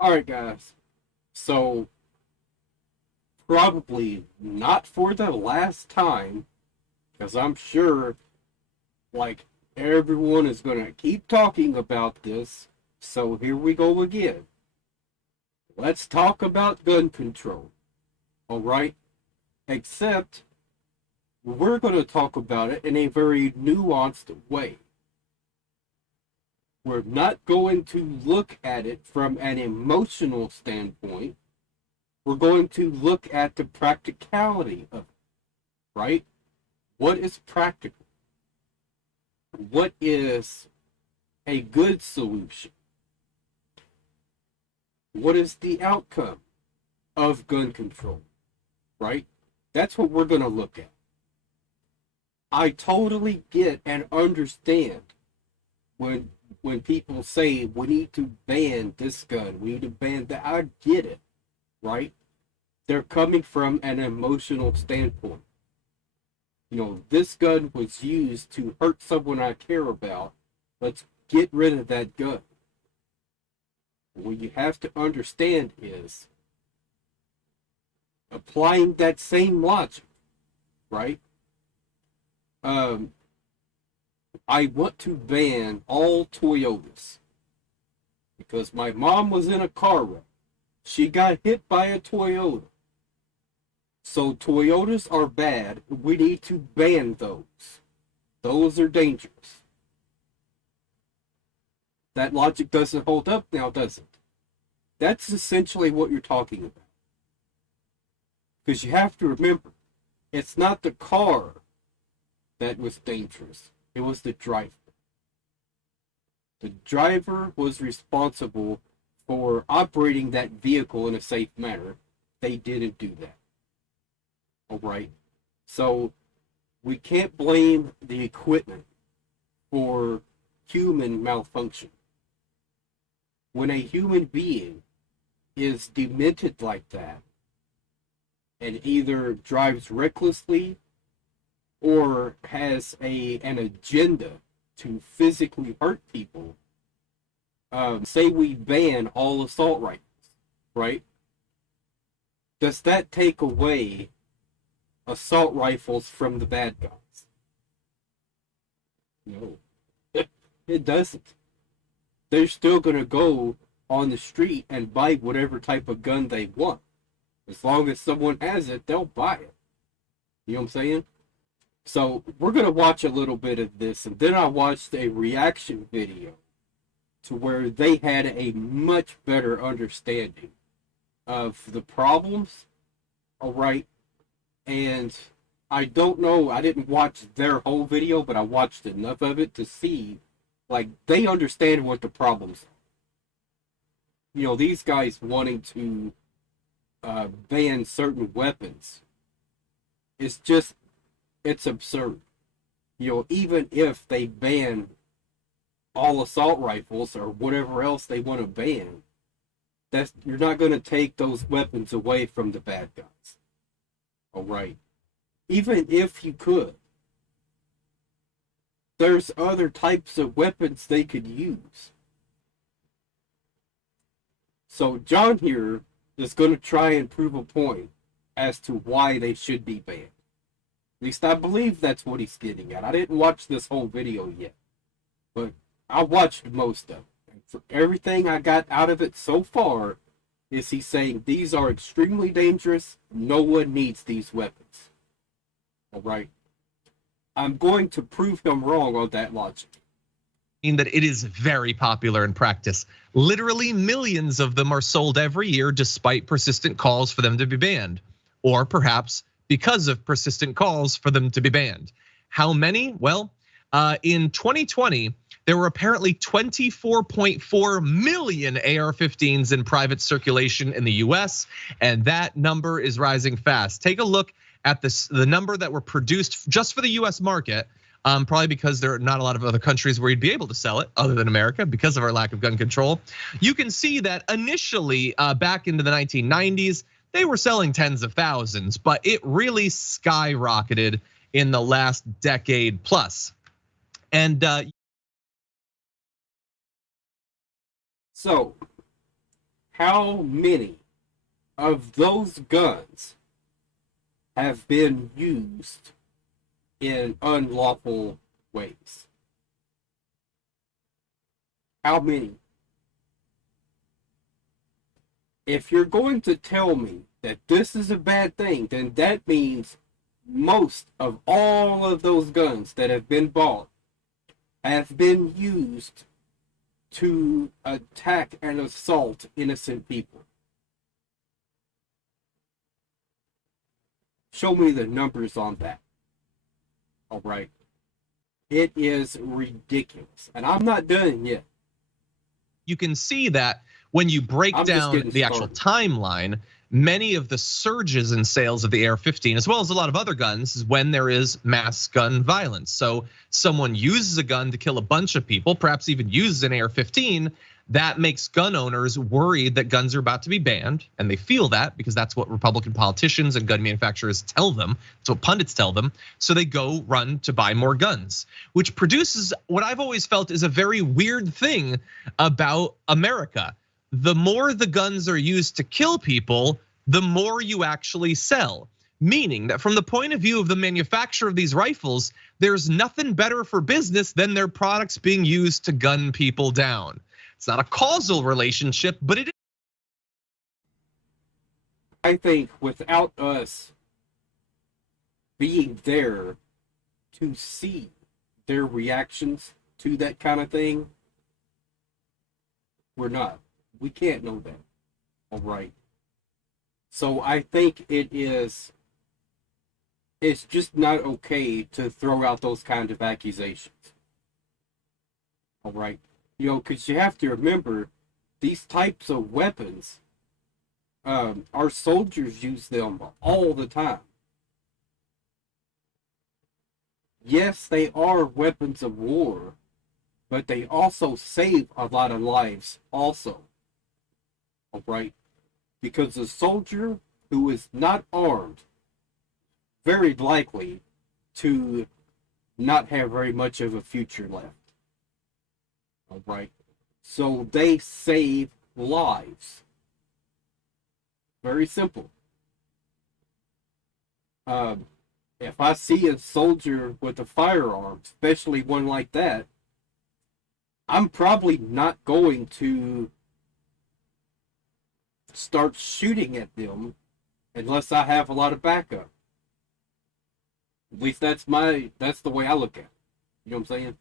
All right, guys. So, probably not for the last time, because I'm sure, like, everyone is going to keep talking about this. So, here we go again. Let's talk about gun control. All right? Except, we're going to talk about it in a very nuanced way. We're not going to look at it from an emotional standpoint. We're going to look at the practicality of it, right? What is practical? What is a good solution? What is the outcome of gun control, right? That's what we're going to look at. I totally get and understand when people say we need to ban this gun, we need to ban that. I get it, right? They're coming from an emotional standpoint. This gun was used to hurt someone I care about. Let's get rid of that gun. What you have to understand is applying that same logic, right? I want to ban all Toyotas because my mom was in a car wreck. She got hit by a Toyota. So Toyotas are bad. We need to ban those. Those are dangerous. That logic doesn't hold up now, does it? That's essentially what you're talking about. Because you have to remember, it's not the car that was dangerous. It was the driver. The driver was responsible for operating that vehicle in a safe manner. They didn't do that. All right. So we can't blame the equipment for human malfunction. When a human being is demented like that and either drives recklessly or has an agenda to physically hurt people, say we ban all assault rifles, right? Does that take away assault rifles from the bad guys? No, it doesn't. They're still going to go on the street and buy whatever type of gun they want. As long as someone has it, they'll buy it. You know what I'm saying? So we're going to watch a little bit of this, and then I watched a reaction video to where they had a much better understanding of the problems, all right? And I don't know, I didn't watch their whole video, but I watched enough of it to see, like, they understand what the problems are. These guys wanting to ban certain weapons, it's absurd. Even if they ban all assault rifles or whatever else they want to ban, you're not going to take those weapons away from the bad guys. All right. Even if you could, there's other types of weapons they could use. So John here is going to try and prove a point as to why they should be banned. At least I believe that's what he's getting at. I didn't watch this whole video yet, but I watched most of it. And for everything I got out of it so far is he's saying these are extremely dangerous. No one needs these weapons. All right. I'm going to prove him wrong on that logic. That it is very popular in practice. Literally millions of them are sold every year despite persistent calls for them to be banned, or perhaps because of persistent calls for them to be banned. How many? Well, in 2020, there were apparently 24.4 million AR-15s in private circulation in the US, and that number is rising fast. Take a look at the number that were produced just for the US market, probably because there are not a lot of other countries where you'd be able to sell it other than America because of our lack of gun control. You can see that initially back into the 1990s, they were selling tens of thousands, but it really skyrocketed in the last decade plus. And so how many of those guns have been used in unlawful ways? How many? If you're going to tell me that this is a bad thing, then that means most of all of those guns that have been bought have been used to attack and assault innocent people. Show me the numbers on that. All right. It is ridiculous. And I'm not done yet. You can see that when you break down the actual timeline, many of the surges in sales of the AR-15, as well as a lot of other guns, is when there is mass gun violence. So someone uses a gun to kill a bunch of people, perhaps even uses an AR-15, that makes gun owners worried that guns are about to be banned, and they feel that because that's what Republican politicians and gun manufacturers tell them, that's what pundits tell them, so they go run to buy more guns, which produces what I've always felt is a very weird thing about America. The more the guns are used to kill people, the more you actually sell. Meaning that from the point of view of the manufacturer of these rifles, there's nothing better for business than their products being used to gun people down. It's not a causal relationship, but it is. I think without us being there to see their reactions to that kind of thing, we're not. We can't know that. All right. So I think it's just not okay to throw out those kind of accusations. All right. Because you have to remember, these types of weapons, our soldiers use them all the time. Yes, they are weapons of war, but they also save a lot of lives also. All right? Because a soldier who is not armed, very likely to not have very much of a future left. All right. So they save lives. Very simple. If I see a soldier with a firearm, especially one like that, I'm probably not going to start shooting at them unless I have a lot of backup. At least that's the way I look at it. You know what I'm saying?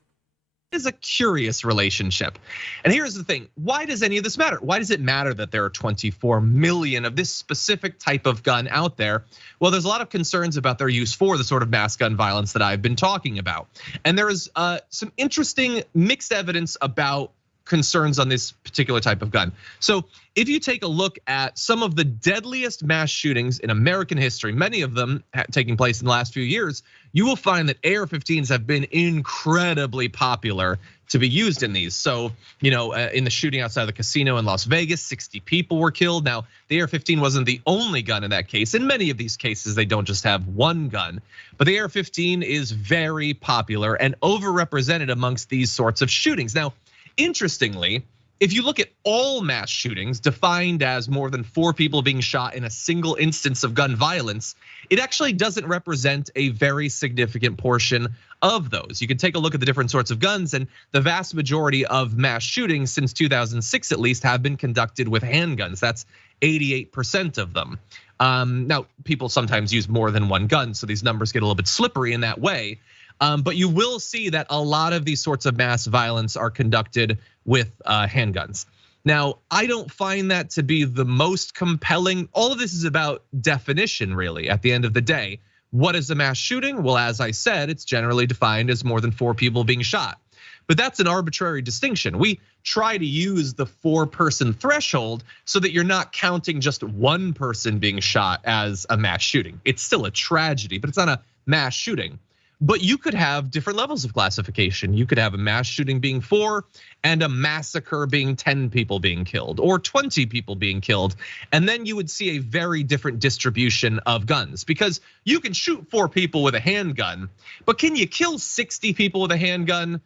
Is a curious relationship. And here's the thing, why does any of this matter? Why does it matter that there are 24 million of this specific type of gun out there? Well, there's a lot of concerns about their use for the sort of mass gun violence that I've been talking about. And there is some interesting mixed evidence about concerns on this particular type of gun. So if you take a look at some of the deadliest mass shootings in American history, many of them taking place in the last few years, you will find that AR-15s have been incredibly popular to be used in these. So, in the shooting outside the casino in Las Vegas, 60 people were killed. Now, the AR-15 wasn't the only gun in that case. In many of these cases, they don't just have one gun, but the AR-15 is very popular and overrepresented amongst these sorts of shootings. Now, interestingly, if you look at all mass shootings defined as more than 4 people being shot in a single instance of gun violence, it actually doesn't represent a very significant portion of those. You can take a look at the different sorts of guns, and the vast majority of mass shootings since 2006 at least have been conducted with handguns. That's 88% of them. Now, people sometimes use more than one gun, so these numbers get a little bit slippery in that way. But you will see that a lot of these sorts of mass violence are conducted with handguns. Now, I don't find that to be the most compelling. All of this is about definition, really, at the end of the day. What is a mass shooting? Well, as I said, it's generally defined as more than 4 people being shot. But that's an arbitrary distinction. We try to use the 4-person threshold so that you're not counting just one person being shot as a mass shooting. It's still a tragedy, but it's not a mass shooting. But you could have different levels of classification. You could have a mass shooting being 4 and a massacre being 10 people being killed or 20 people being killed. And then you would see a very different distribution of guns, because you can shoot 4 people with a handgun, but can you kill 60 people with a handgun?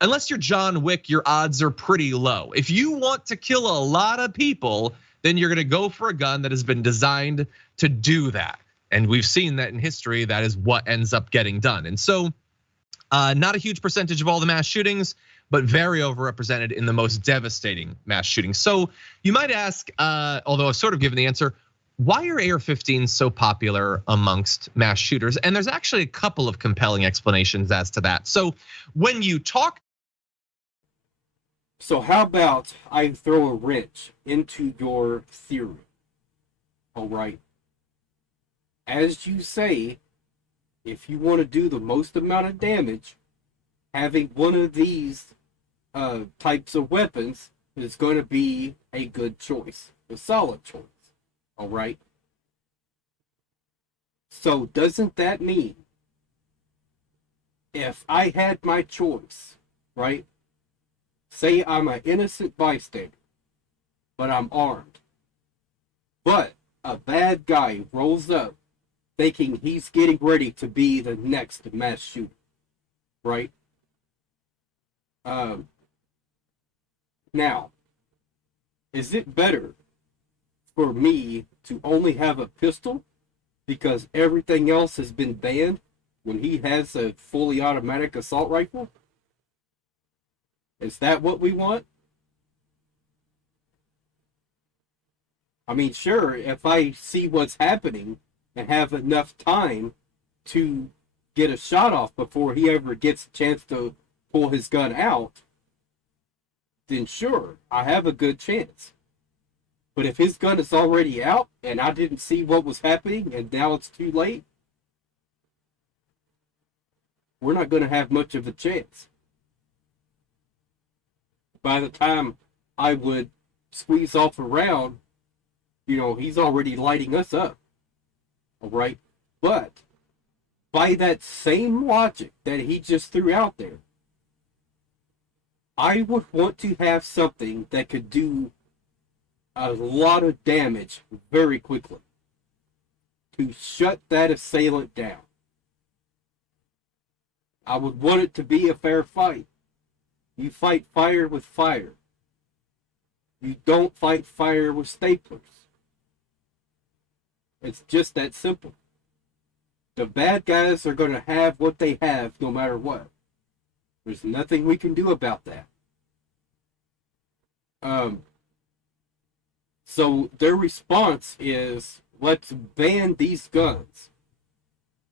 Unless you're John Wick, your odds are pretty low. If you want to kill a lot of people, then you're gonna go for a gun that has been designed to do that. And we've seen that in history, that is what ends up getting done. And so not a huge percentage of all the mass shootings, but very overrepresented in the most devastating mass shootings. So you might ask, although I've sort of given the answer, why are AR-15s so popular amongst mass shooters? And there's actually a couple of compelling explanations as to that. So when you talk. So how about I throw a wrench into your theory? All right. As you say, if you want to do the most amount of damage, having one of these types of weapons is going to be a good choice, a solid choice. All right. So doesn't that mean if I had my choice, right? Say I'm an innocent bystander, but I'm armed. But a bad guy rolls up thinking he's getting ready to be the next mass shooter, right? Now, is it better for me to only have a pistol because everything else has been banned when he has a fully automatic assault rifle? Is that what we want? I mean, sure, if I see what's happening and have enough time to get a shot off before he ever gets a chance to pull his gun out, then sure, I have a good chance. But if his gun is already out and I didn't see what was happening and now it's too late, we're not going to have much of a chance. By the time I would squeeze off a round, he's already lighting us up. All right. But by that same logic that he just threw out there, I would want to have something that could do a lot of damage very quickly to shut that assailant down. I would want it to be a fair fight. You fight fire with fire. You don't fight fire with staplers. It's just that simple. The bad guys are going to have what they have no matter what. There's nothing we can do about that. So their response is, let's ban these guns.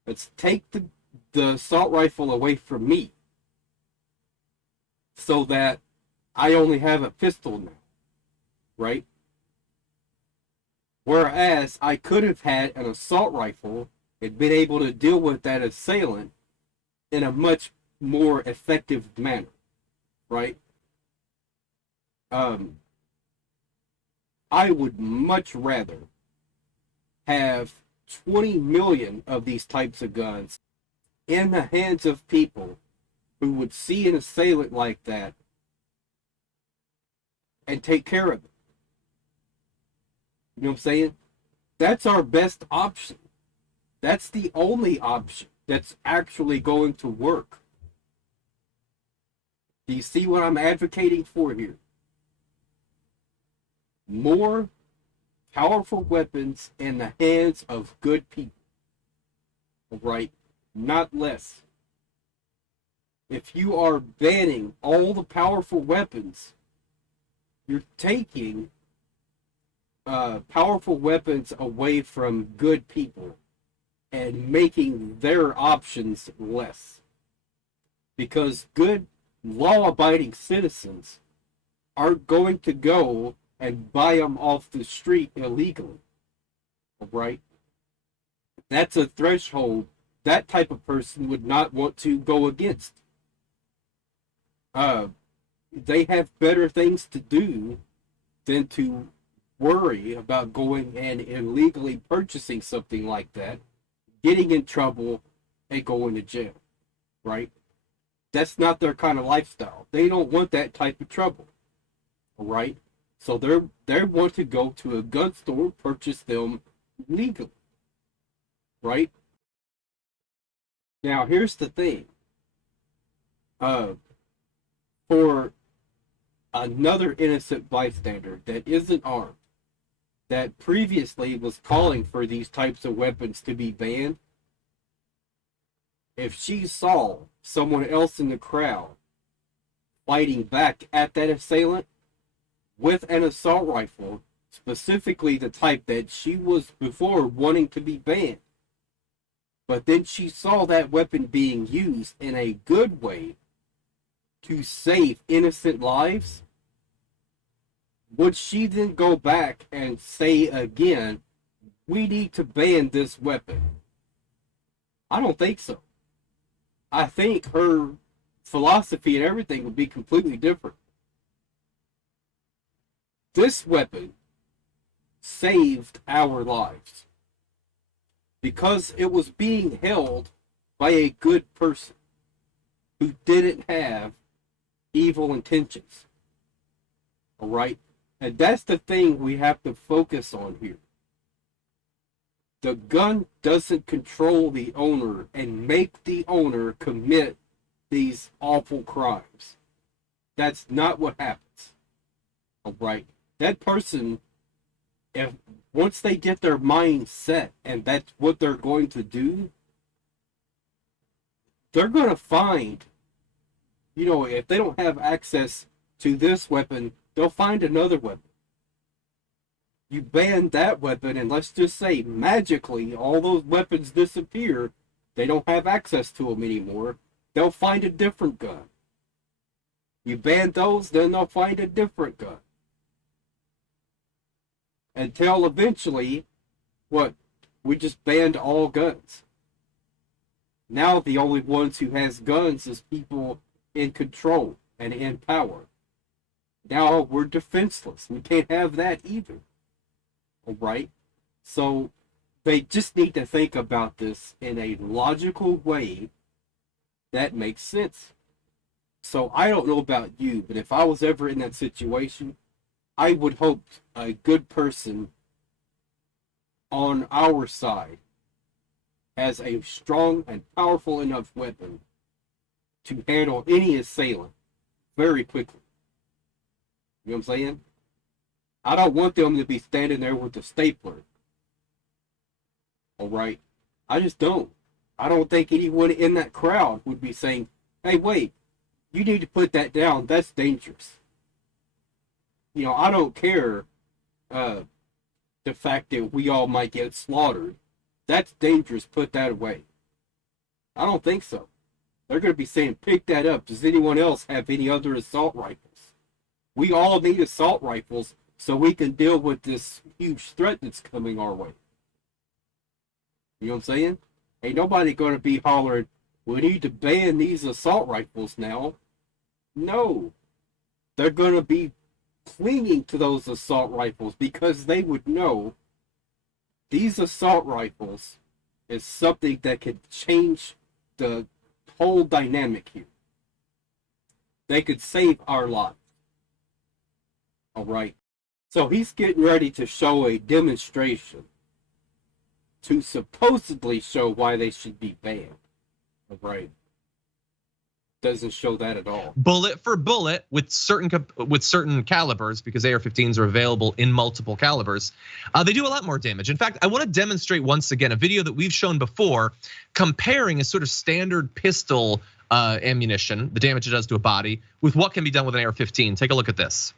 Let's take the assault rifle away from me so that I only have a pistol now, right? Whereas I could have had an assault rifle and been able to deal with that assailant in a much more effective manner, right? I would much rather have 20 million of these types of guns in the hands of people who would see an assailant like that and take care of it. You know what I'm saying? That's our best option. That's the only option that's actually going to work. Do you see what I'm advocating for here? More powerful weapons in the hands of good people. Right? Not less. If you are banning all the powerful weapons, you're taking powerful weapons away from good people and making their options less. Because good law-abiding citizens aren't going to go and buy them off the street illegally. Right? That's a threshold that type of person would not want to go against. They have better things to do than to worry about going and illegally purchasing something like that, getting in trouble, and going to jail. Right? That's not their kind of lifestyle. They don't want that type of trouble. Right? So they want to go to a gun store, purchase them legally. Right? Now, here's the thing. For another innocent bystander that isn't armed, that previously was calling for these types of weapons to be banned, if she saw someone else in the crowd fighting back at that assailant with an assault rifle, specifically the type that she was before wanting to be banned, but then she saw that weapon being used in a good way to save innocent lives, would she then go back and say again, we need to ban this weapon? I don't think so. I think her philosophy and everything would be completely different. This weapon saved our lives because it was being held by a good person who didn't have evil intentions. All right? And that's the thing we have to focus on here. The gun doesn't control the owner and make the owner commit these awful crimes. That's not what happens. All right? That person, if once they get their mind set and that's what they're going to do, they're going to find, if they don't have access to this weapon, they'll find another weapon. You ban that weapon, and let's just say magically all those weapons disappear. They don't have access to them anymore. They'll find a different gun. You ban those, then they'll find a different gun. Until eventually, we just banned all guns. Now the only ones who has guns is people in control and in power. Now we're defenseless. We can't have that either. All right? So they just need to think about this in a logical way that makes sense. So I don't know about you, but if I was ever in that situation, I would hope a good person on our side has a strong and powerful enough weapon to handle any assailant very quickly. You know what I'm saying? I don't want them to be standing there with a stapler. All right? I just don't. I don't think anyone in that crowd would be saying, hey, wait, you need to put that down. That's dangerous. I don't care the fact that we all might get slaughtered. That's dangerous. Put that away. I don't think so. They're going to be saying, pick that up. Does anyone else have any other assault rifles? We all need assault rifles so we can deal with this huge threat that's coming our way. You know what I'm saying? Ain't nobody going to be hollering, we need to ban these assault rifles now. No. They're going to be clinging to those assault rifles because they would know these assault rifles is something that could change the whole dynamic here. They could save our lives. All right. So he's getting ready to show a demonstration to supposedly show why they should be banned. All right. Doesn't show that at all. Bullet for bullet with certain calibers, because AR-15s are available in multiple calibers. They do a lot more damage. In fact, I want to demonstrate once again a video that we've shown before, comparing a sort of standard pistol ammunition, the damage it does to a body, with what can be done with an AR-15. Take a look at this.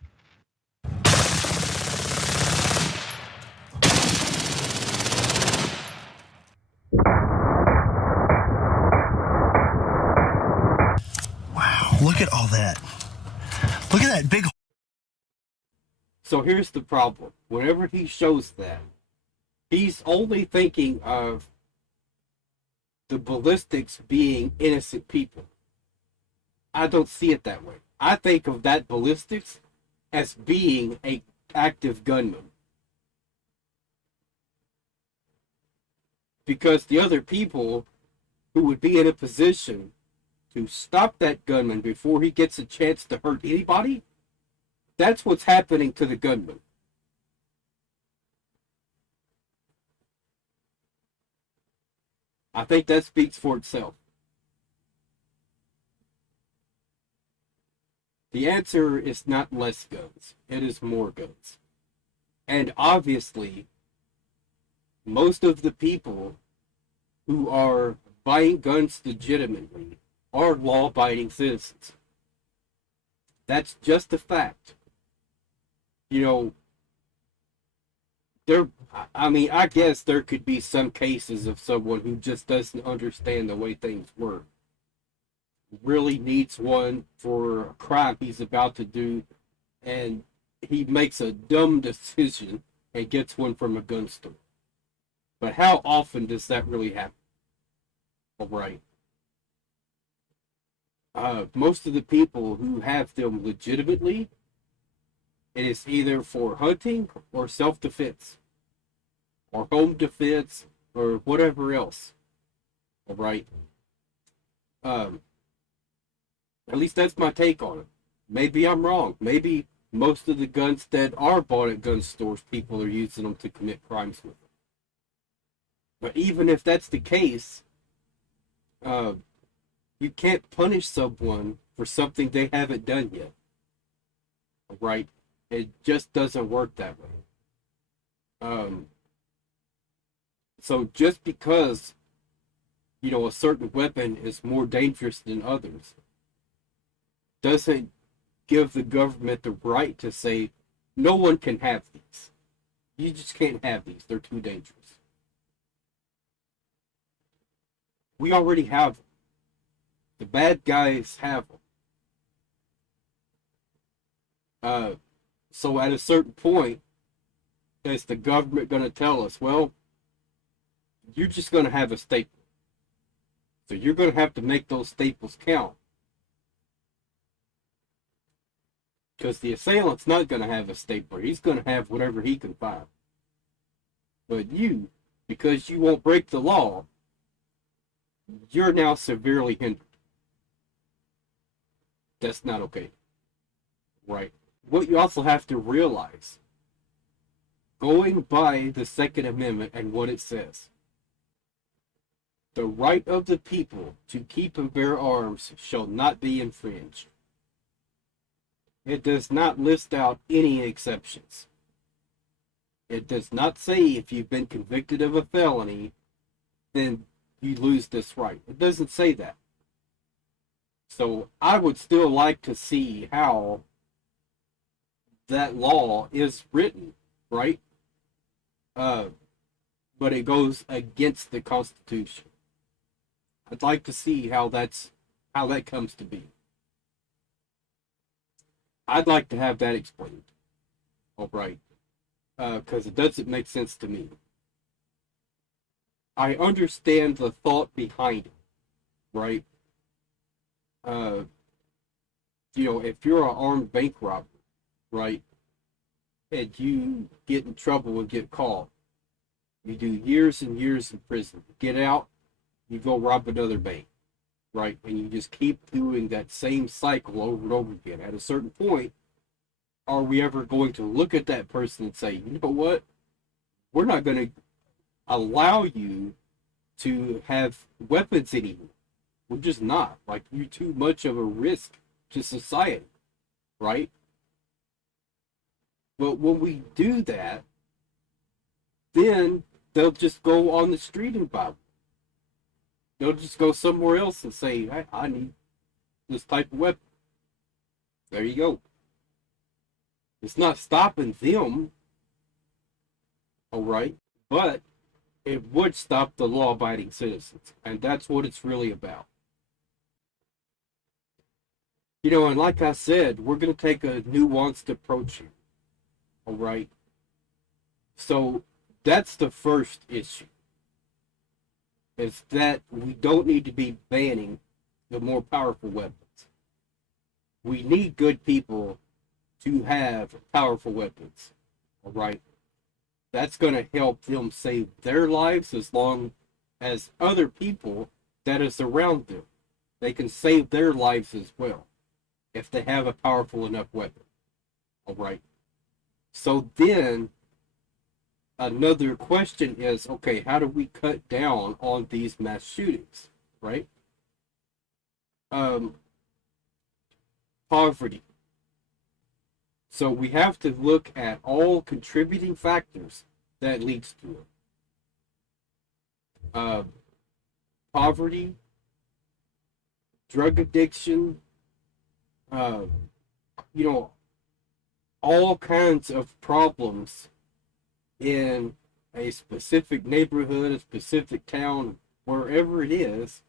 Look at all that. Look at that big. So here's the problem. Whenever he shows that, he's only thinking of the ballistics being innocent people. I don't see it that way. I think of that ballistics as being an active gunman. Because the other people who would be in a position to stop that gunman before he gets a chance to hurt anybody, that's what's happening to the gunman. I think that speaks for itself. The answer is not less guns. It is more guns. And obviously, most of the people who are buying guns legitimately are law-abiding citizens. That's just a fact. You know, I guess there could be some cases of someone who just doesn't understand the way things work. Really needs one for a crime he's about to do, and he makes a dumb decision and gets one from a gun store. But how often does that really happen? All right. Most of the people who have them legitimately, it is either for hunting or self-defense or home defense or whatever else. All right. At least that's my take on it. Maybe I'm wrong. Maybe most of the guns that are bought at gun stores, people are using them to commit crimes with them. But even if that's the case, you can't punish someone for something they haven't done yet. All right? It just doesn't work that way. So just because, a certain weapon is more dangerous than others doesn't give the government the right to say, no one can have these. You just can't have these. They're too dangerous. We already have them. The bad guys have them. So at a certain point, is the government going to tell us, well, you're just going to have a staple. So you're going to have to make those staples count. Because the assailant's not going to have a stapler. He's going to have whatever he can find. But you, because you won't break the law, you're now severely hindered. That's not okay. Right. What you also have to realize, going by the Second Amendment and what it says, the right of the people to keep and bear arms shall not be infringed. It does not list out any exceptions. It does not say if you've been convicted of a felony, then you lose this right. It doesn't say that. So I would still like to see how that law is written, right? But it goes against the Constitution. I'd like to see how that comes to be. I'd like to have that explained. All right. Because it doesn't make sense to me. I understand the thought behind it, right? If you're an armed bank robber, right, and you get in trouble and get caught, you do years and years in prison. Get out, you go rob another bank, right? And you just keep doing that same cycle over and over again. At a certain point, are we ever going to look at that person and say, you know what? We're not going to allow you to have weapons anymore. We're just not. Like, you're too much of a risk to society, right? But when we do that, then they'll just go on the street and buy them. They'll just go somewhere else and say, hey, I need this type of weapon. There you go. It's not stopping them, all right? But it would stop the law-abiding citizens, and that's what it's really about. And like I said, we're going to take a nuanced approach here, all right? So that's the first issue, is that we don't need to be banning the more powerful weapons. We need good people to have powerful weapons, all right? That's going to help them save their lives as long as other people that is around them. They can save their lives as well if they have a powerful enough weapon, all right? So then another question is, okay, how do we cut down on these mass shootings, right? Poverty. So we have to look at all contributing factors that leads to it. Poverty, drug addiction, you know, all kinds of problems in a specific neighborhood, a specific town, wherever it is.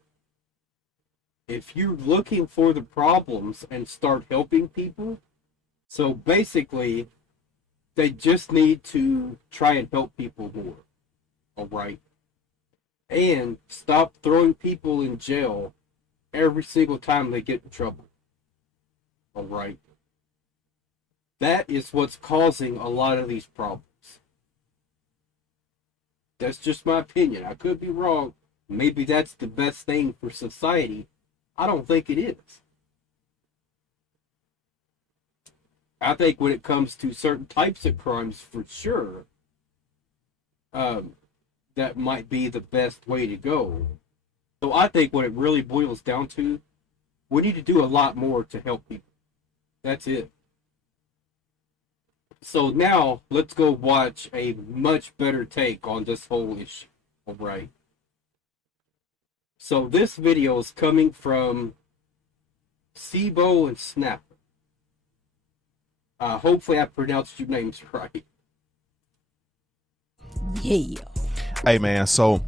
If you're looking for the problems and start helping people, so basically, they just need to try and help people more, all right? And stop throwing people in jail every single time they get in trouble, all right? That is what's causing a lot of these problems. That's just my opinion. I could be wrong. Maybe that's the best thing for society. I don't think it is. I think when it comes to certain types of crimes, for sure, that might be the best way to go. So I think what it really boils down to, we need to do a lot more to help people. That's it. So now let's go watch a much better take on this whole issue. All right. So this video is coming from 𝕒𝕤𝕜. Hopefully I pronounced your names right. Yeah. Hey man, so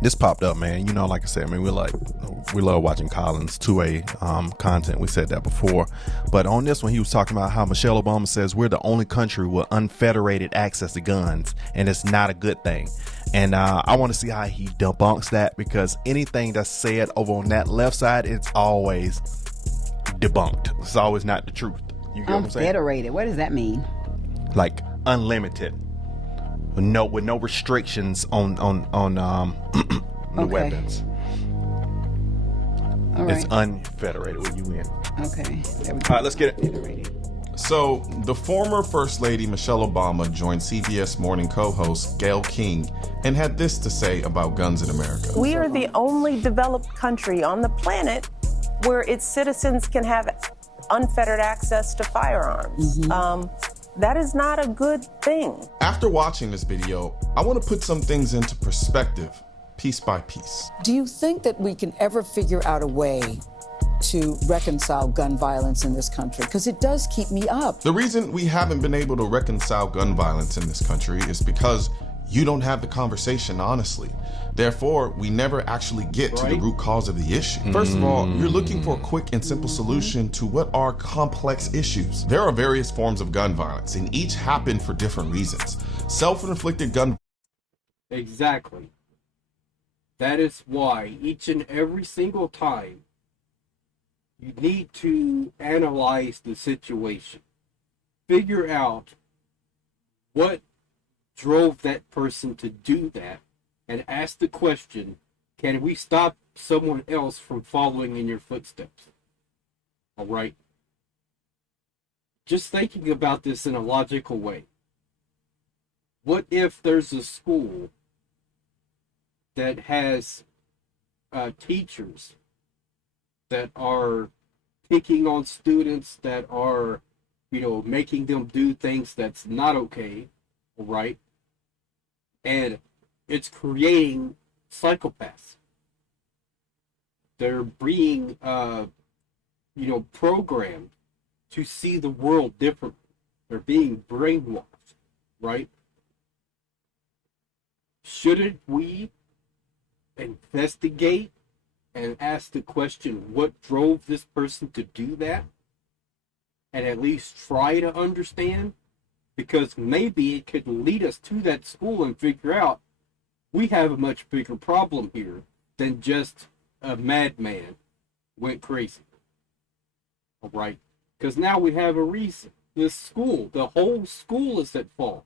this popped up, man. You know, like I said, I mean, we love watching Colin's 2A content. We said that before, but on this one, he was talking about how Michelle Obama says we're the only country with unfederated access to guns, and it's not a good thing. And I want to see how he debunks that, because anything that's said over on that left side, it's always debunked. It's always not the truth. You get what I'm saying? Unfederated. What does that mean? Like unlimited, with no restrictions on the Okay. weapons. All right. It's unfederated with you in. Okay. There we go. All right, let's get it. Federated. So, the former First Lady Michelle Obama joined CBS Morning co-host Gayle King and had this to say about guns in America. We are the only developed country on the planet where its citizens can have unfettered access to firearms. That is not a good thing. After watching this video, I want to put some things into perspective, piece by piece. Do you think that we can ever figure out a way to reconcile gun violence in this country? Because it does keep me up. The reason we haven't been able to reconcile gun violence in this country is because you don't have the conversation honestly. Therefore, we never actually get to the root cause of the issue. First of all, you're looking for a quick and simple solution to what are complex issues. There are various forms of gun violence, and each happen for different reasons. Self-inflicted gun. Exactly. That is why each and every single time you need to analyze the situation. Figure out what drove that person to do that, and ask the question, can we stop someone else from following in your footsteps? All right? Just thinking about this in a logical way. What if there's a school that has teachers that are picking on students, that are, making them do things that's not okay, all right? And it's creating psychopaths. They're being, programmed to see the world differently. They're being brainwashed, right? Shouldn't we investigate and ask the question, what drove this person to do that? And at least try to understand? Because maybe it could lead us to that school and figure out we have a much bigger problem here than just a madman went crazy. All right? Because now we have a reason. This school, the whole school is at fault.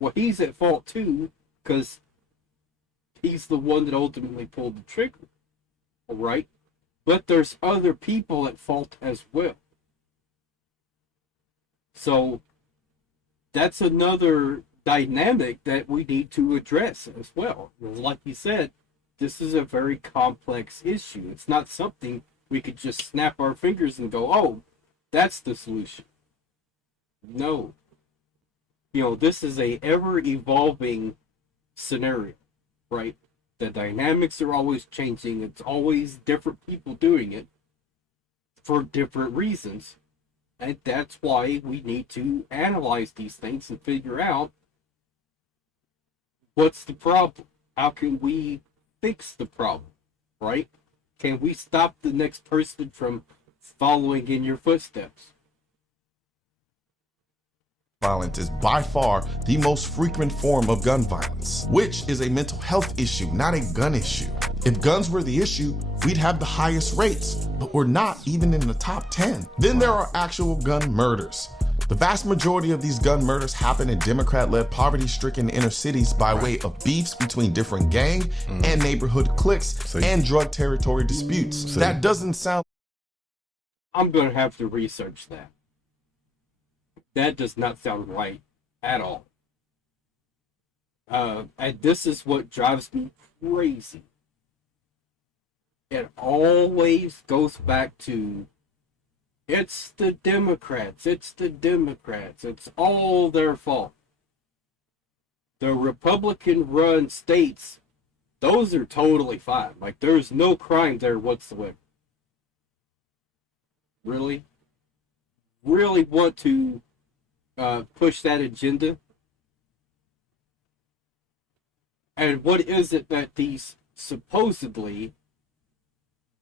Well, he's at fault too, because he's the one that ultimately pulled the trigger. All right? But there's other people at fault as well. So that's another dynamic that we need to address as well. Like you said, this is a very complex issue. It's not something we could just snap our fingers and go, oh, that's the solution. No. You know, this is a ever-evolving scenario, right? The dynamics are always changing. It's always different people doing it for different reasons. And that's why we need to analyze these things and figure out what's the problem. How can we fix the problem, right? Can we stop the next person from following in your footsteps? Violence is by far the most frequent form of gun violence, which is a mental health issue, not a gun issue. If guns were the issue, we'd have the highest rates, but we're not even in the top 10. Then there are actual gun murders. The vast majority of these gun murders happen in Democrat-led poverty-stricken inner cities by way of beefs between different gang and neighborhood cliques and drug territory disputes. That doesn't sound... I'm going to have to research that. That does not sound right at all. And this is what drives me crazy. It always goes back to, it's the Democrats, it's the Democrats, it's all their fault. The Republican-run states, those are totally fine. Like, there's no crime there whatsoever. Really? Really want to push that agenda? And what is it that these supposedly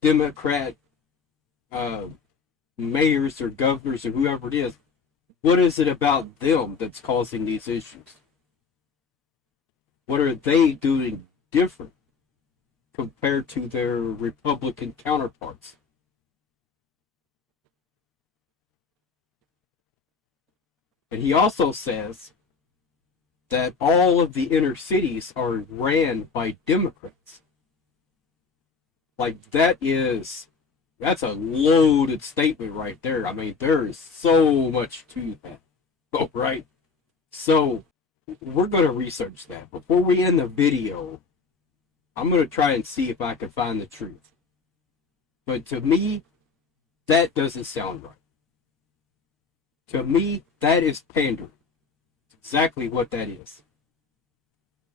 Democrat mayors or governors or whoever it is, what is it about them that's causing these issues? What are they doing different compared to their Republican counterparts? And he also says that all of the inner cities are ran by Democrats. Like, that's a loaded statement right there. I mean, there is so much to that. Oh, right? So, we're going to research that. Before we end the video, I'm going to try and see if I can find the truth. But to me, that doesn't sound right. To me, that is pandering. It's exactly what that is.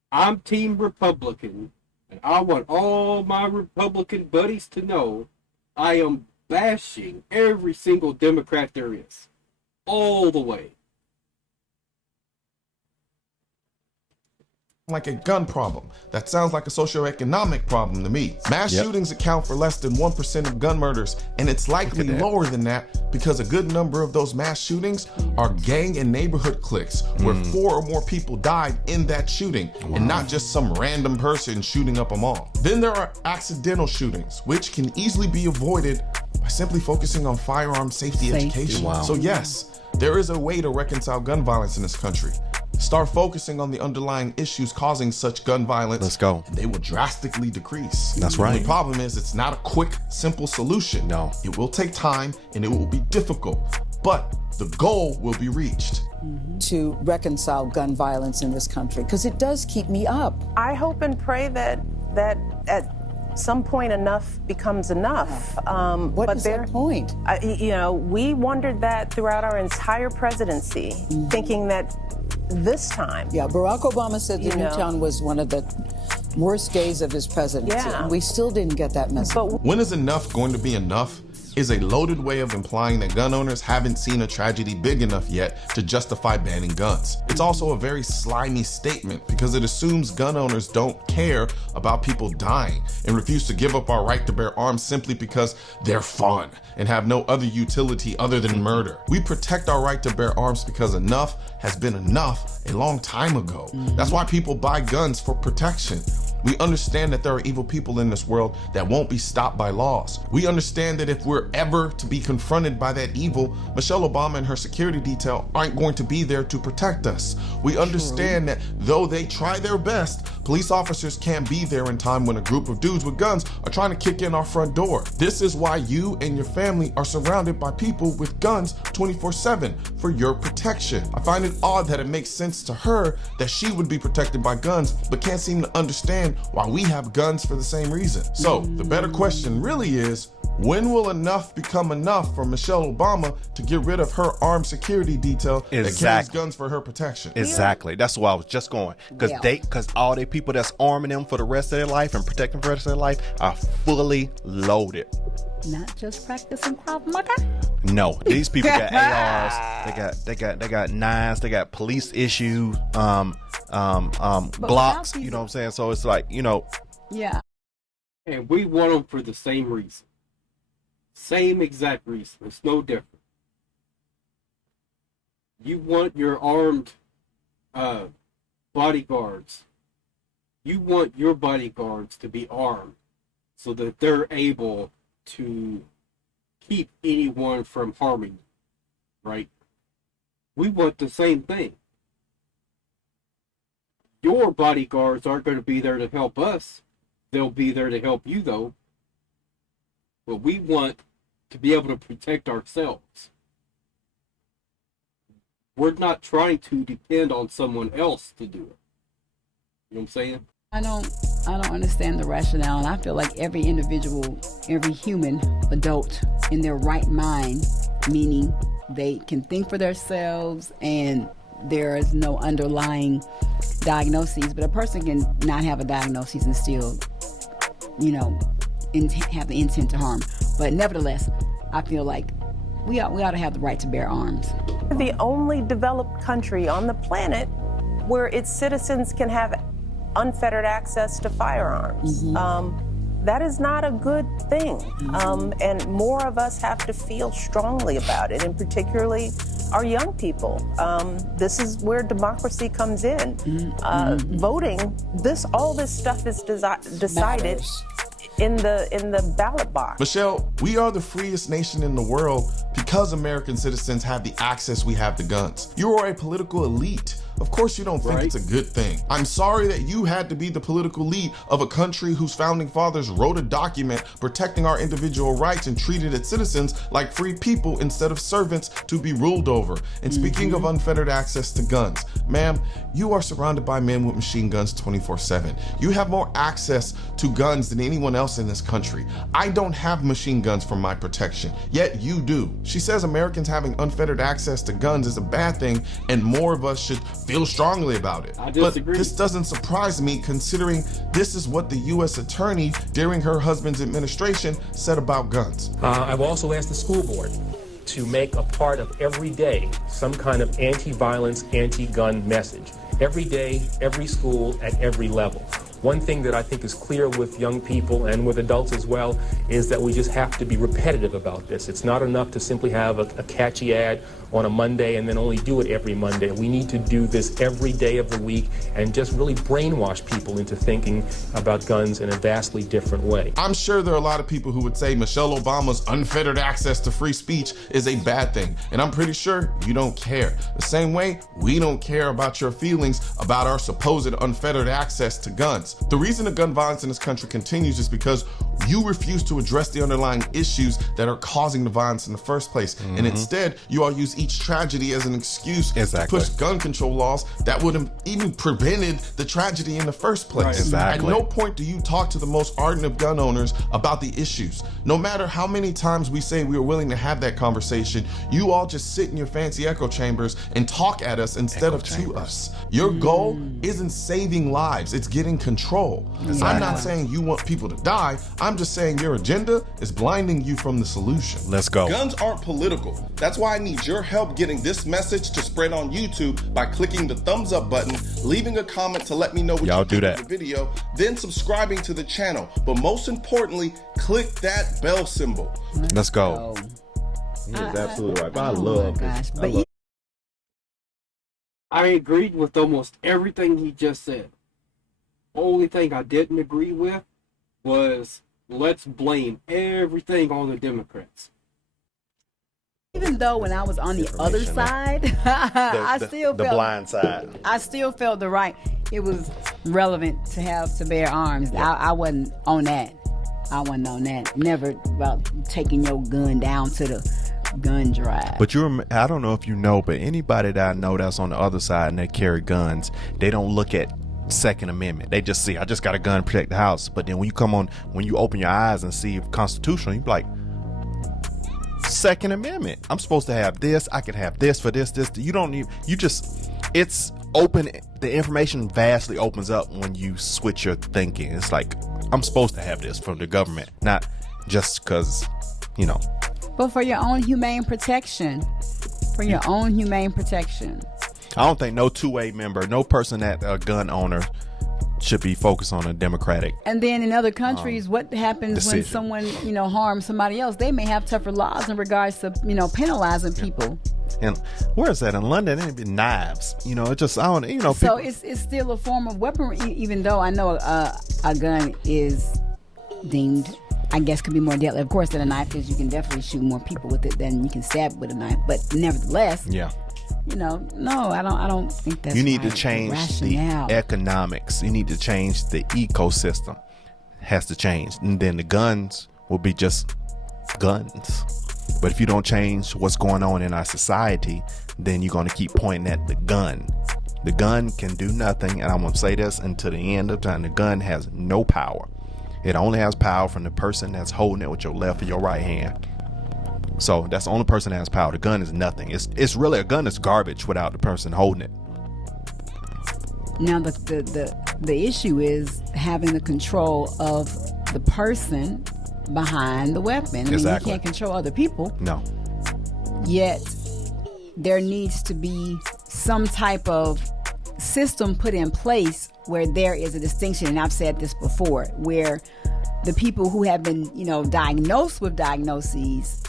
I'm Team Republican, and I want all my Republican buddies to know I am bashing every single Democrat there is. All the way. Like a gun problem. That sounds like a socioeconomic problem to me. Mass shootings account for less than 1% of gun murders, and it's likely lower than that because a good number of those mass shootings are gang and neighborhood cliques where 4 or more people died in that shooting and not just some random person shooting up a mall. Then there are accidental shootings, which can easily be avoided by simply focusing on firearm safety education. So yes, there is a way to reconcile gun violence in this country. Start focusing on the underlying issues causing such gun violence. Let's go. And they will drastically decrease. That's right. The problem is it's not a quick, simple solution. No. It will take time and it will be difficult, but the goal will be reached. To reconcile gun violence in this country, because it does keep me up. I hope and pray that at some point enough becomes enough. What is that point? We wondered that throughout our entire presidency, thinking that this time. Yeah, Barack Obama said that Newtown was one of the worst days of his presidency. Yeah. And we still didn't get that message. But when is enough going to be enough is a loaded way of implying that gun owners haven't seen a tragedy big enough yet to justify banning guns. It's also a very slimy statement because it assumes gun owners don't care about people dying and refuse to give up our right to bear arms simply because they're fun and have no other utility other than murder. We protect our right to bear arms because enough has been enough a long time ago. That's why people buy guns, for protection. We understand that there are evil people in this world that won't be stopped by laws. We understand that if we're ever to be confronted by that evil, Michelle Obama and her security detail aren't going to be there to protect us. We understand that though they try their best, police officers can't be there in time when a group of dudes with guns are trying to kick in our front door. This is why you and your family are surrounded by people with guns 24/7 for your protection. I find it odd that it makes sense to her that she would be protected by guns, but can't seem to understand why we have guns for the same reason. So the better question really is, When will enough become enough for Michelle Obama to get rid of her armed security detail that carries guns for her protection? Exactly. That's why I was just going. Because all the people that's arming them for the rest of their life and protecting for the rest of their life are fully loaded. Not just practicing Krav Maga. No, these people got ARs. They got nines. They got police issues. Glocks. You know what I'm saying? So it's like, Yeah. And we want them for the same reason. Same exact reason. It's no different. You want your armed bodyguards. You want your bodyguards to be armed so that they're able to keep anyone from harming you, right? We want the same thing. Your bodyguards aren't going to be there to help us. They'll be there to help you, though. But we want to be able to protect ourselves. We're not trying to depend on someone else to do it. You know what I'm saying? I don't understand the rationale, and I feel like every individual, every human adult in their right mind, meaning they can think for themselves and there is no underlying diagnoses, but a person can not have a diagnosis and still, have the intent to harm. But nevertheless, I feel like we ought to have the right to bear arms. The only developed country on the planet where its citizens can have unfettered access to firearms. That is not a good thing. And more of us have to feel strongly about it, and particularly our young people. This is where democracy comes in. Voting, all this stuff is decided in the ballot box. Michelle, we are the freest nation in the world because American citizens have the access we have to guns. You are a political elite. Of course you don't think it's a good thing. I'm sorry that you had to be the political elite of a country whose founding fathers wrote a document protecting our individual rights and treated its citizens like free people instead of servants to be ruled over. And speaking of unfettered access to guns, ma'am, you are surrounded by men with machine guns 24/7. You have more access to guns than anyone else in this country. I don't have machine guns for my protection, yet you do. She says Americans having unfettered access to guns is a bad thing and more of us should feel strongly about it. I disagree. But this doesn't surprise me considering this is what the U.S. attorney during her husband's administration said about guns. I've also asked the school board to make a part of every day some kind of anti-violence, anti-gun message. Every day, every school, at every level. One thing that I think is clear with young people and with adults as well is that we just have to be repetitive about this. It's not enough to simply have a catchy ad on a Monday and then only do it every Monday. We need to do this every day of the week and just really brainwash people into thinking about guns in a vastly different way. I'm sure there are a lot of people who would say Michelle Obama's unfettered access to free speech is a bad thing, and I'm pretty sure you don't care. The same way we don't care about your feelings about our supposed unfettered access to guns. The reason the gun violence in this country continues is because you refuse to address the underlying issues that are causing the violence in the first place. And instead, you all use each tragedy as an excuse to push gun control laws that would have even prevented the tragedy in the first place. At no point do you talk to the most ardent of gun owners about the issues. No matter how many times we say we are willing to have that conversation, you all just sit in your fancy echo chambers and talk at us instead of to us. Your goal isn't saving lives, it's getting control. I'm not saying you want people to die, I'm just saying your agenda is blinding you from the solution. Let's go. Guns aren't political. That's why I need your help getting this message to spread on YouTube by clicking the thumbs up button, leaving a comment to let me know what you think of the video, then subscribing to the channel. But most importantly, click that bell symbol. Let's go. That's absolutely right. But I love this. I agreed with almost everything he just said. Only thing I didn't agree with was let's blame everything on the Democrats. Even though when I was on the other side, I still felt the blind side. I still felt it was relevant to bear arms. I wasn't on that. Never about taking your gun down to the gun drive. But I don't know if you know, but anybody that I know that's on the other side and they carry guns, they don't look at Second Amendment. They just see, I just got a gun to protect the house. But then when you open your eyes and see constitutional, you be like, Second Amendment. I'm supposed to have this. I can have this for this. You don't need. You just. It's open. The information vastly opens up when you switch your thinking. It's like I'm supposed to have this from the government, not just because, you know. But for your own humane protection. For your own humane protection. I don't think no two-way member, no person that a gun owner should be focused on a democratic. And then in other countries, what happens decision. when someone, harms somebody else? They may have tougher laws in regards to, penalizing people. And where is that? In London, it'd be knives. It just, I don't, So people, it's still a form of weaponry, even though I know a gun is deemed, I guess, could be more deadly, of course, than a knife, because you can definitely shoot more people with it than you can stab with a knife. But nevertheless, yeah. No, I don't think that's You need right. to change the Rationale. economics. You need to change the ecosystem. Has to change. And then the guns will be just guns. But if you don't change what's going on in our society, then you're going to keep pointing at the gun. The gun can do nothing. And I'm going to say this until the end of time. The gun has no power. It only has power from the person that's holding it with your left or your right hand. So that's the only person that has power. The gun is nothing. It's really, a gun is garbage without the person holding it. Now the issue is having the control of the person behind the weapon. Exactly. You can't control other people. No. Yet there needs to be some type of system put in place where there is a distinction, and I've said this before, where the people who have been, diagnosed with diagnoses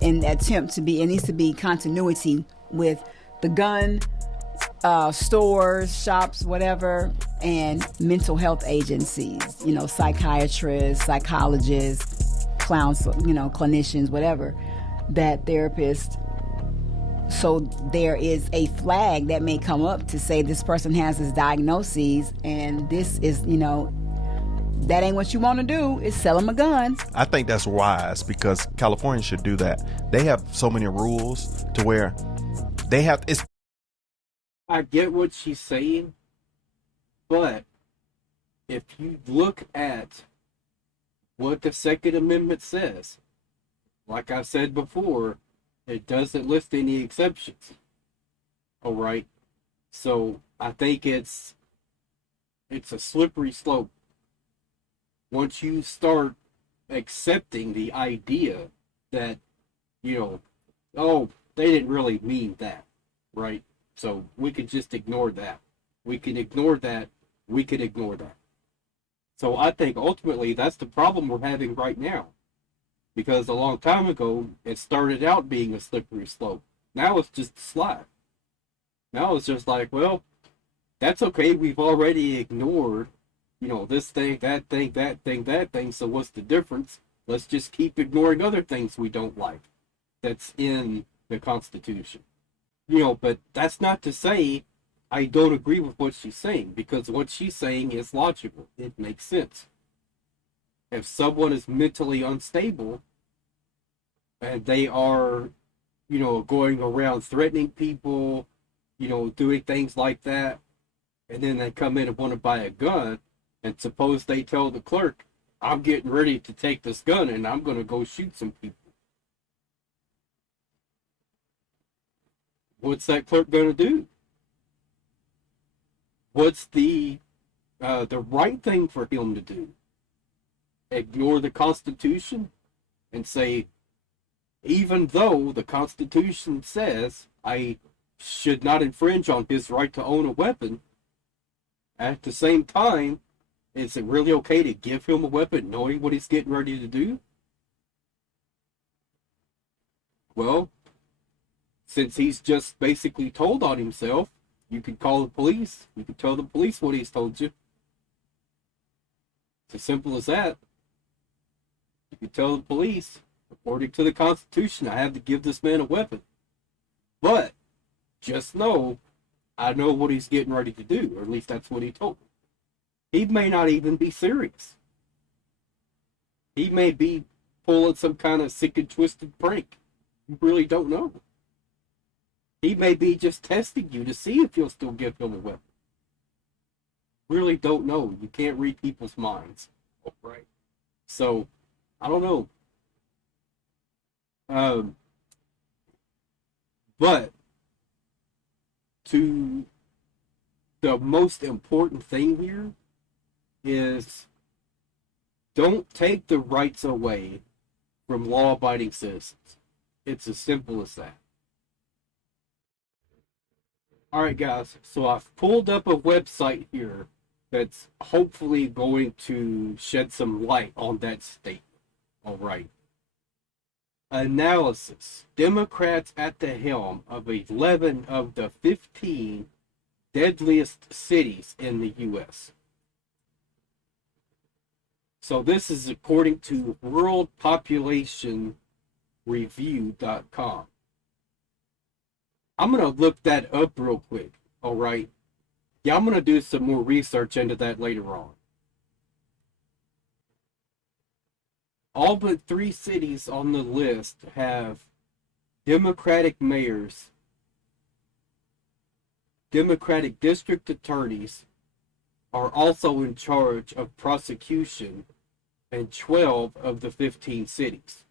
and attempt to be, it needs to be continuity with the gun stores, shops, whatever, and mental health agencies, psychiatrists, psychologists, clinicians, whatever, that therapists. So there is a flag that may come up to say this person has this diagnoses, and this is, that ain't what you want to do, is sell them a gun. I think that's wise, because California should do that. They have so many rules to where they have, it's. I get what she's saying, but if you look at what the Second Amendment says, like I said before, it doesn't list any exceptions. All right. So I think it's a slippery slope. Once you start accepting the idea that, oh, they didn't really mean that, right? So we could just ignore that. We can ignore that. We could ignore that. So I think ultimately that's the problem we're having right now. Because a long time ago, it started out being a slippery slope. Now it's just a slide. Now it's just like, well, that's okay. We've already ignored, this thing, that thing, that thing, that thing. So what's the difference? Let's just keep ignoring other things we don't like that's in the Constitution. But that's not to say I don't agree with what she's saying, because what she's saying is logical. It makes sense. If someone is mentally unstable and they are, going around threatening people, doing things like that, and then they come in and want to buy a gun, and suppose they tell the clerk, I'm getting ready to take this gun and I'm going to go shoot some people. What's that clerk going to do? What's the right thing for him to do? Ignore the Constitution and say, even though the Constitution says I should not infringe on his right to own a weapon, at the same time, is it really okay to give him a weapon knowing what he's getting ready to do? Well, since he's just basically told on himself, you could call the police. You could tell the police what he's told you. It's as simple as that. You could tell the police, according to the Constitution, I have to give this man a weapon. But just know, I know what he's getting ready to do, or at least that's what he told me. He may not even be serious. He may be pulling some kind of sick and twisted prank. You really don't know. He may be just testing you to see if you'll still give him a weapon. Really don't know. You can't read people's minds. Right? So, I don't know. Um, but to the most important thing here is don't take the rights away from law-abiding citizens. It's as simple as that. All right, guys. So I've pulled up a website here that's hopefully going to shed some light on that statement. All right. Analysis. Democrats at the helm of 11 of the 15 deadliest cities in the U.S. So this is according to worldpopulationreview.com. I'm going to look that up real quick, all right? Yeah, I'm going to do some more research into that later on. All but 3 cities on the list have Democratic mayors, Democratic district attorneys are also in charge of prosecution in 12 of the 15 cities.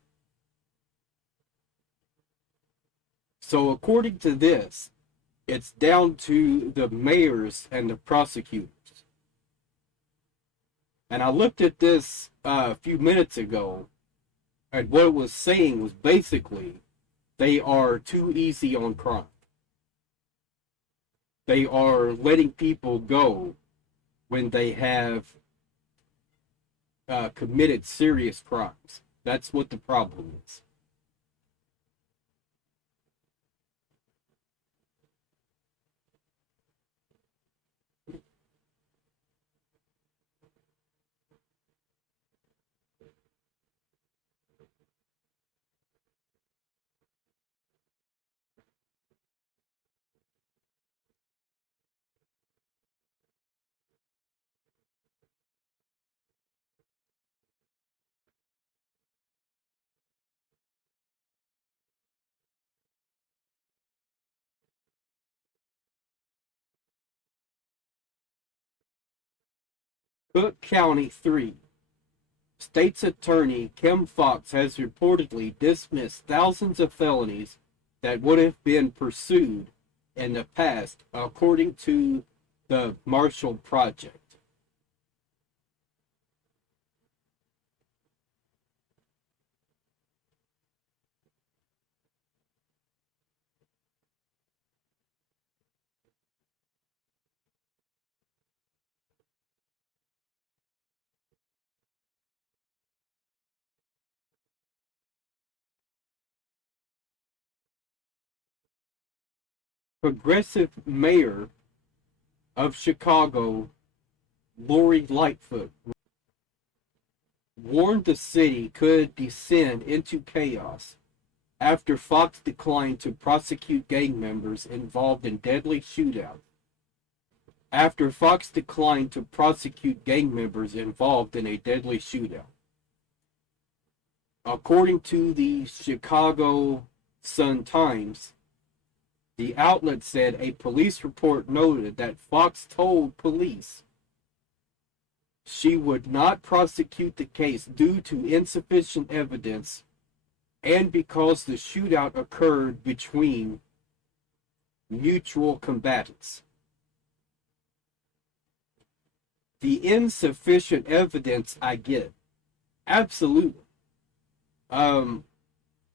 So according to this, it's down to the mayors and the prosecutors. And I looked at this a few minutes ago, and what it was saying was basically they are too easy on crime. They are letting people go when they have committed serious crimes. That's what the problem is. Cook County 3. State's attorney Kim Foxx has reportedly dismissed thousands of felonies that would have been pursued in the past, according to the Marshall Project. Progressive mayor of Chicago, Lori Lightfoot, warned the city could descend into chaos after Fox declined to prosecute gang members involved in deadly shootouts. After Fox declined to prosecute gang members involved in a deadly shootout. According to the Chicago Sun-Times, the outlet said a police report noted that Fox told police she would not prosecute the case due to insufficient evidence and because the shootout occurred between mutual combatants. The insufficient evidence I get. Absolutely.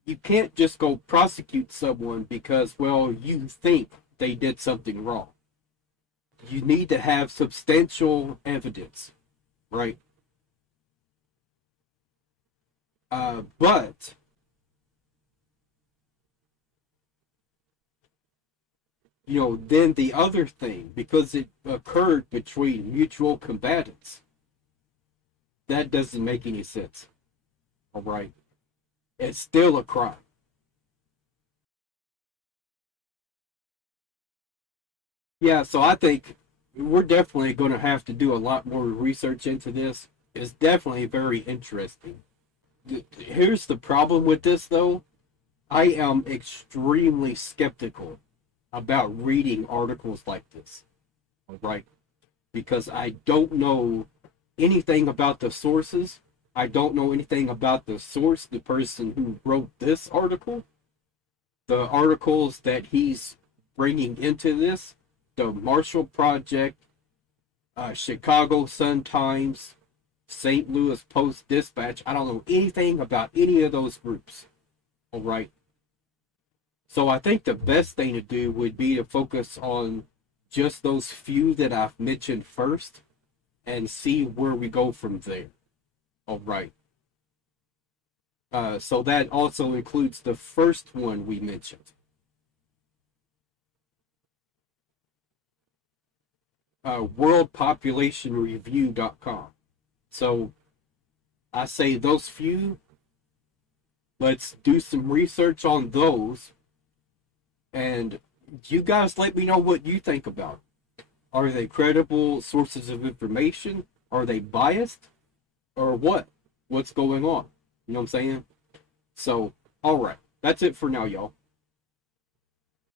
You can't just go prosecute someone because, well, you think they did something wrong. You need to have substantial evidence, right? But you know, then the other thing, because it occurred between mutual combatants, that doesn't make any sense. All right. It's still a crime. Yeah, so I think we're definitely going to have to do a lot more research into this. It's definitely very interesting. Here's the problem with this, though. I am extremely skeptical about reading articles like this. All right? Because I don't know anything about the sources. I don't know anything about the source, the person who wrote this article, the articles that he's bringing into this, the Marshall Project, Chicago Sun-Times, St. Louis Post-Dispatch. I don't know anything about any of those groups. All right. So I think the best thing to do would be to focus on just those few that I've mentioned first and see where we go from there. All right. So that also includes the first one we mentioned. WorldPopulationReview.com. So I say those few, let's do some research on those, and you guys let me know what you think about it. Are they credible sources of information? Are they biased? Or what? What's going on? You know what I'm saying? So, all right. That's it for now, y'all.